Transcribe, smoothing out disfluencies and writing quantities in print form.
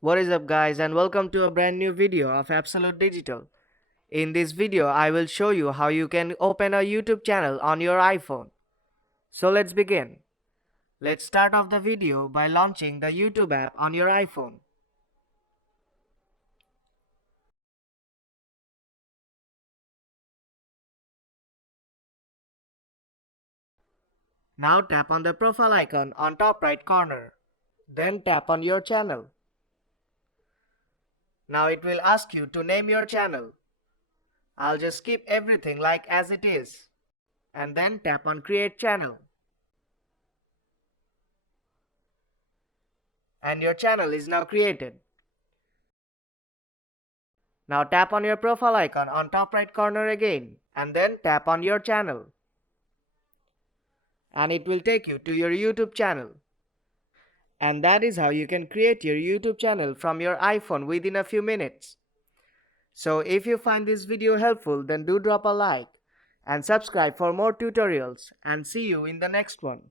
What is up guys, and welcome to a brand new video of Absolute Digital. In this video I will show you how you can open a YouTube channel on your iPhone. So let's begin. Let's start off the video by launching the YouTube app on your iPhone. Now tap on the profile icon on top right corner. Then tap on your channel. Now it will ask you to name your channel. I'll just keep everything like as it is. And then tap on create channel. And your channel is now created. Now tap on your profile icon on top right corner again and then tap on your channel. And it will take you to your YouTube channel. And that is how you can create your YouTube channel from your iPhone within a few minutes. So if you find this video helpful, then do drop a like and subscribe for more tutorials, and see you in the next one.